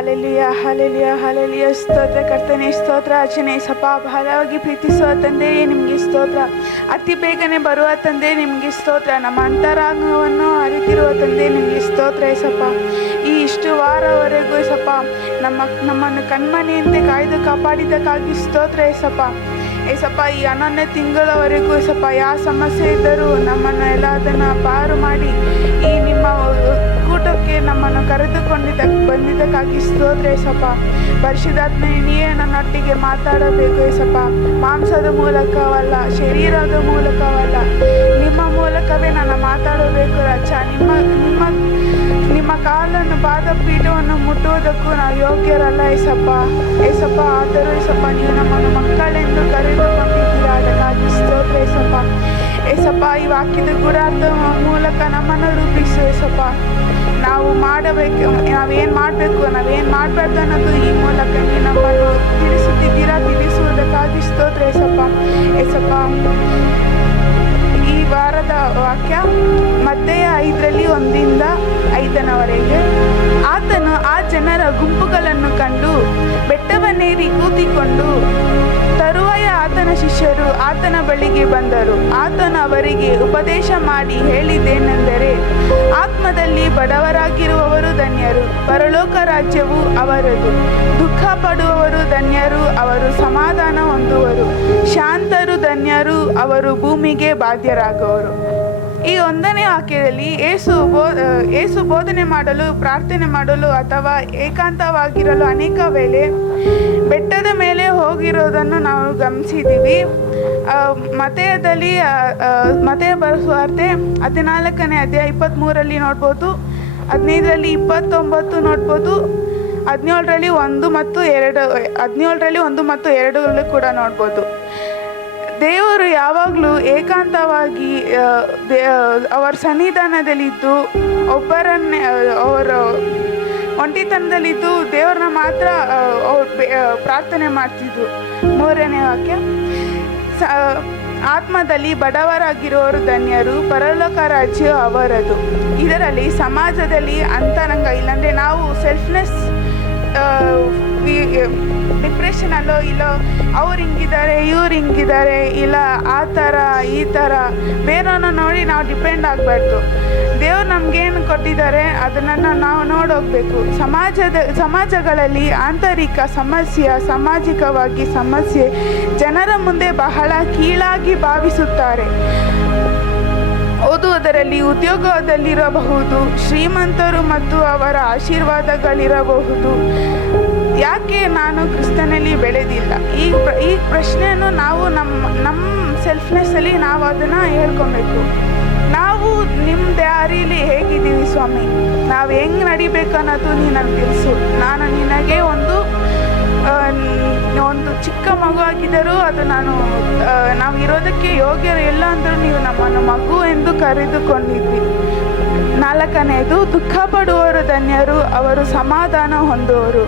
Hallelujah hallelujah hallelujah. ಸ್ತೋತ್ರ ಕರ್ತನೆ, ಸ್ತೋತ್ರ ಅರ್ಚನೆ ಸಪ. ಬಹಳವಾಗಿ ಪ್ರೀತಿಸುವ ತಂದೆ ನಿಮಗೆ ಸ್ತೋತ್ರ. ಅತಿ ಬೇಗನೆ ಬರುವ ತಂದೆ ನಿಮಗೆ ಸ್ತೋತ್ರ. ನಮ್ಮ ಅಂತರಾಂಗವನ್ನು ಅರಿತಿರುವ ತಂದೆ ನಿಮಗೆ ಸ್ತೋತ್ರ ಏಸಪ್ಪ. ಈ ಇಷ್ಟು ವಾರವರೆಗೂ ಏಸಪ್ಪ ನಮ್ಮನ್ನು ಕಣ್ಮನೆಯಂತೆ ಕಾಯ್ದು ಕಾಪಾಡಿದ್ದಕ್ಕಾಗಿ ಸ್ತೋತ್ರ ಏಸಪ್ಪ. ಏಸಪ್ಪ ಈ 11ನೇ ತಿಂಗಳವರೆಗೂ ಏಸಪ್ಪ ಯಾವ ಸಮಸ್ಯೆ ಇದ್ದರೂ ನಮ್ಮನ್ನು ಎಲ್ಲ ಅದನ್ನು ಪಾರು ಮಾಡಿ ಈ ನಿಮ್ಮ ಕೂಟಕ್ಕೆ ನಮ್ಮನ್ನು ಬಂದಿದ್ದಕ್ಕಾಗಿ ಸ್ತೋತ್ರ ಏಸಪ್ಪ. ಪರಿಶುದ್ಧಾತ್ಮ ನೀವೇ ನನ್ನೊಟ್ಟಿಗೆ ಮಾತಾಡಬೇಕು ಏಸಪ್ಪ. ಮಾಂಸದ ಮೂಲಕವಲ್ಲ, ಶರೀರದ ಮೂಲಕವಲ್ಲ, ನಿಮ್ಮ ಮೂಲಕವೇ ನಾನು ಮಾತಾಡಬೇಕು ರಾಜ. ನಿಮ್ಮ ಕಾಲನ್ನು ಪಾದಪೀಠವನ್ನು ಮುಟ್ಟುವುದಕ್ಕೂ ನಾವು ಯೋಗ್ಯರಲ್ಲ ಏಸಪ್ಪ. ಆದರೂ ಏಸಪ್ಪ ನೀವು ನಮ್ಮನ್ನು ಮಕ್ಕಳೆಂದು ಕರೆದುಕೊಂಡಿದ್ದೀರಾ, ಅದಕ್ಕಾಗಿ ಸ್ತೋತ್ರ ಏಸಪ್ಪ. ಈ ವಾಕ್ಯದ ಗುಡಾರದ ಮೂಲಕ ನಮ್ಮನ್ನು ರೂಪಿಸು ಏಸಪ್ಪ. ನಾವೇನು ಮಾಡಬೇಕು, ನಾವೇನು ಮಾಡಬಾರ್ದು ಅನ್ನೋದು ಈ ಮೂಲಕ ನೀವು ನಮ್ಮನ್ನು ತಿಳಿಸುವುದಕ್ಕಾಗಿ ಸ್ತೋತ್ರ ಏಸಪ್ಪ. ಈ ವಾರದ ವಾಕ್ಯ ಮತ್ತೆಯ 5ರಲ್ಲಿ 1-5 ಆತನು ಆ ಜನರ ಗುಂಪುಗಳನ್ನು ಕಂಡು ಬೆಟ್ಟವನ್ನೇರಿ ಕೂತಿಕೊಂಡು ತರುವಾಯ ಆತನ ಶಿಷ್ಯರು ಆತನ ಬಳಿಗೆ ಬಂದರು. ಆತನು ಅವರಿಗೆ ಉಪದೇಶ ಮಾಡಿ ಹೇಳಿದ್ದೇನೆಂದರೆ, ಆತ್ಮದಲ್ಲಿ ಬಡವರಾಗಿರುವವರು ಧನ್ಯರು, ಪರಲೋಕ ರಾಜ್ಯವು ಅವರದು. ದುಃಖ ಪಡುವವರು ಧನ್ಯರು, ಅವರು ಸಮಾಧಾನ ಹೊಂದುವರು. ಶಾಂತರು ಧನ್ಯರು, ಅವರು ಭೂಮಿಗೆ ಬಾಧ್ಯರಾಗುವರು. ಈ 1ನೇ ವಾಕ್ಯದಲ್ಲಿ ಏಸು ಬೋಧನೆ ಮಾಡಲು, ಪ್ರಾರ್ಥನೆ ಮಾಡಲು ಅಥವಾ ಏಕಾಂತವಾಗಿರಲು ಅನೇಕ ವೇಳೆ ಬೆಟ್ಟದ ಮೇಲೆ ಹೋಗಿರೋದನ್ನು ನಾವು ಗಮನಿಸಿದ್ದೀವಿ. ಮತ್ತೆಯ ಬರೆಸುವಾರ್ತೆ 14ನೇ ಅಧ್ಯಾಯ 23ರಲ್ಲಿ ನೋಡ್ಬೋದು, 15ರಲ್ಲಿ 29 ನೋಡ್ಬೋದು, 17ರಲ್ಲಿ 1 ಮತ್ತು 2 ಕೂಡ ನೋಡ್ಬೋದು. ದೇವರು ಯಾವಾಗಲೂ ಏಕಾಂತವಾಗಿ ಅವರ ಸನ್ನಿಧಾನದಲ್ಲಿದ್ದು ಅವರ ಒಂಟಿತನದಲ್ಲಿದ್ದು ದೇವ್ರನ್ನ ಮಾತ್ರ ಪ್ರಾರ್ಥನೆ ಮಾಡ್ತಿದ್ರು. 3ನೇ ವಾಕ್ಯ, ಆತ್ಮದಲ್ಲಿ ಬಡವರಾಗಿರೋರು ಧನ್ಯರು, ಪರಲೋಕ ರಾಜ್ಯ ಅವರದು. ಇದರಲ್ಲಿ ಸಮಾಜದಲ್ಲಿ ಅಂತರಂಗ ಇಲ್ಲಾಂದರೆ ನಾವು ಸೆಲ್ಫ್ನೆಸ್ ಡಿಪ್ರೆಷನಲ್ಲೋ ಇಲ್ಲೋ ಅವ್ರು ಹಿಂಗಿದ್ದಾರೆ ಇವ್ರು ಹಿಂಗಿದ್ದಾರೆ ಇಲ್ಲ ಆ ಥರ ಈ ಥರ ಬೇರೆಯವ್ರನ್ನ ನೋಡಿ ನಾವು ಡಿಪೆಂಡ್ ಆಗಬಾರ್ದು. ದೇವ್ರು ನಮಗೇನು ಕೊಟ್ಟಿದ್ದಾರೆ ಅದನ್ನು ನಾವು ನೋಡೋಗ್ಬೇಕು. ಸಮಾಜಗಳಲ್ಲಿ ಆಂತರಿಕ ಸಾಮಾಜಿಕವಾಗಿ ಸಮಸ್ಯೆ ಜನರ ಮುಂದೆ ಬಹಳ ಕೀಳಾಗಿ ಭಾವಿಸುತ್ತಾರೆ. ಓದುವುದರಲ್ಲಿ, ಉದ್ಯೋಗದಲ್ಲಿರಬಹುದು, ಶ್ರೀಮಂತರು ಮತ್ತು ಅವರ ಆಶೀರ್ವಾದಗಳಿರಬಹುದು. ಯಾಕೆ ನಾನು ಕ್ರಿಸ್ತನಲ್ಲಿ ಬೆಳೆದಿಲ್ಲ? ಈ ಪ್ರಶ್ನೆಯನ್ನು ನಾವು ನಮ್ಮ ಸೆಲ್ಫ್ನೆಸ್ಸಲ್ಲಿ ನಾವು ಅದನ್ನು ಹೇಳ್ಕೊಬೇಕು. ನಾವು ನಿಮ್ಮ ದಾರಿಲಿ ಹೇಗಿದ್ದೀವಿ ಸ್ವಾಮಿ, ನಾವು ಹೆಂಗೆ ನಡಿಬೇಕು ಅನ್ನೋದು ನೀನು ನನಗೆ ತಿಳಿಸು. ನಾನು ನಿನಗೆ ಒಂದು ಚಿಕ್ಕ ಮಗು ಆಗಿದ್ದರೂ ಅದು ನಾವು ಇರೋದಕ್ಕೆ ಯೋಗ್ಯರು ಇಲ್ಲ ಅಂದರೂ ನೀವು ನಮ್ಮನ್ನು ಮಗು ಎಂದು ಕರೆದುಕೊಂಡಿದ್ವಿ. 4ನೇದು, ದುಃಖ ಪಡುವವರು ಧನ್ಯರು, ಅವರು ಸಮಾಧಾನ ಹೊಂದುವರು.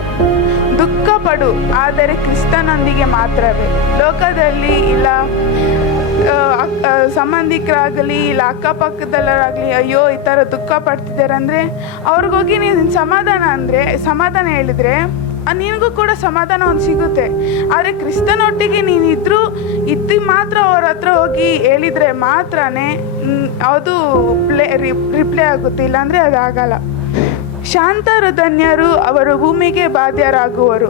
ದುಃಖ ಪಡು, ಆದರೆ ಕ್ರಿಸ್ತನೊಂದಿಗೆ ಮಾತ್ರವೇ. ಲೋಕದಲ್ಲಿ ಇಲ್ಲ ಸಂಬಂಧಿಕರಾಗಲಿ ಇಲ್ಲ ಅಕ್ಕಪಕ್ಕದಲ್ಲರಾಗಲಿ ಅಯ್ಯೋ ಈ ಥರ ದುಃಖ ಪಡ್ತಿದ್ದಾರೆ ಅಂದರೆ ಅವ್ರಿಗೋಗಿ ನೀನು ಸಮಾಧಾನ ಹೇಳಿದರೆ ನಿನಗೂ ಕೂಡ ಸಮಾಧಾನ ಒಂದು ಸಿಗುತ್ತೆ. ಆದರೆ ಕ್ರಿಸ್ತನೊಟ್ಟಿಗೆ ನೀನು ಇದ್ದು ಮಾತ್ರ ಅವ್ರ ಹತ್ರ ಹೋಗಿ ಹೇಳಿದರೆ ಮಾತ್ರನೇ ಅದು ರಿಪ್ಲೈ ಆಗುತ್ತೆ, ಇಲ್ಲಾಂದರೆ ಅದಾಗಲ್ಲ. ಶಾಂತರು ಧನ್ಯರು, ಅವರು ಭೂಮಿಗೆ ಬಾಧ್ಯರಾಗುವರು.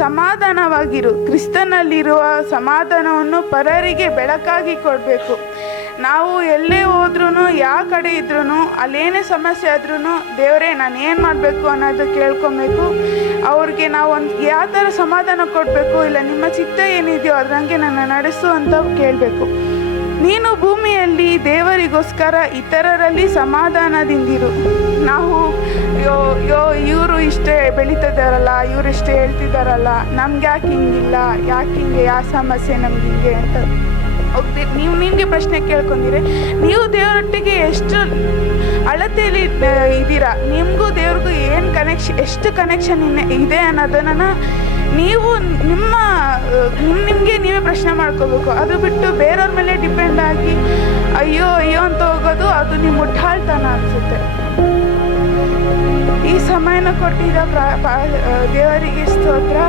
ಸಮಾಧಾನವಾಗಿರು, ಕ್ರಿಸ್ತನಲ್ಲಿರುವ ಸಮಾಧಾನವನ್ನು ಪರರಿಗೆ ಬೆಳಕಾಗಿ ಕೊಡಬೇಕು. ನಾವು ಎಲ್ಲೇ ಹೋದ್ರೂ ಯಾವ ಕಡೆ ಇದ್ರೂ ಅಲ್ಲೇನೇ ಸಮಸ್ಯೆ ಆದ್ರೂ ದೇವರೇ ನಾನು ಏನು ಮಾಡಬೇಕು ಅನ್ನೋದು ಕೇಳ್ಕೊಬೇಕು. ಅವ್ರಿಗೆ ನಾವು ಯಾವ ಥರ ಸಮಾಧಾನ ಕೊಡಬೇಕು, ಇಲ್ಲ ನಿಮ್ಮ ಚಿತ್ತ ಏನಿದೆಯೋ ಅದ್ರಂಗೆ ನನ್ನ ನಡೆಸು ಅಂತ ಕೇಳಬೇಕು. ನೀನು ಭೂಮಿಯಲ್ಲಿ ದೇವರಿಗೋಸ್ಕರ ಇತರರಲ್ಲಿ ಸಮಾಧಾನದಿಂದಿರು. ನಾವು ಇವರು ಇಷ್ಟೇ ಬೆಳೀತಿದ್ದಾರಲ್ಲ, ಇವರು ಇಷ್ಟೇ ಹೇಳ್ತಿದ್ದಾರಲ್ಲ, ನಮ್ಗೆ ಯಾಕೆ ಹಿಂಗಿಲ್ಲ, ಯಾಕೆ ಹಿಂಗೆ, ಯಾವ ಸಮಸ್ಯೆ ನಮ್ಗೆ ಹಿಂಗೆ ಅಂತ ನೀವು ನಿಮಗೆ ಪ್ರಶ್ನೆ ಕೇಳ್ಕೊಂಡಿರಿ. ನೀವು ದೇವರೊಟ್ಟಿಗೆ ಎಷ್ಟು ಅಳತೆಯಲ್ಲಿ ಇದ್ದೀರಾ, ನಿಮಗೂ ದೇವ್ರಿಗೂ ಎಷ್ಟು ಕನೆಕ್ಷನ್ ಇದೆ ಅನ್ನೋದನ್ನು ನೀವು ನಿಮಗೆ ನೀವೇ ಪ್ರಶ್ನೆ ಮಾಡ್ಕೋಬೇಕು. ಅದು ಬಿಟ್ಟು ಬೇರೆಯವ್ರ ಮೇಲೆ ಡಿಪೆಂಡ್ ಆಗಿ ಅಯ್ಯೋ ಅಂತ ಹೋಗೋದು ಅದು ನಿಮ್ಮ ಮುಟ್ಟಾಳ್ತನ ಅನಿಸುತ್ತೆ. ಈ ಸಮಯನ ಕೊಟ್ಟಿದ್ದ ದೇವರಿಗೆ ಸ್ತೋತ್ರ.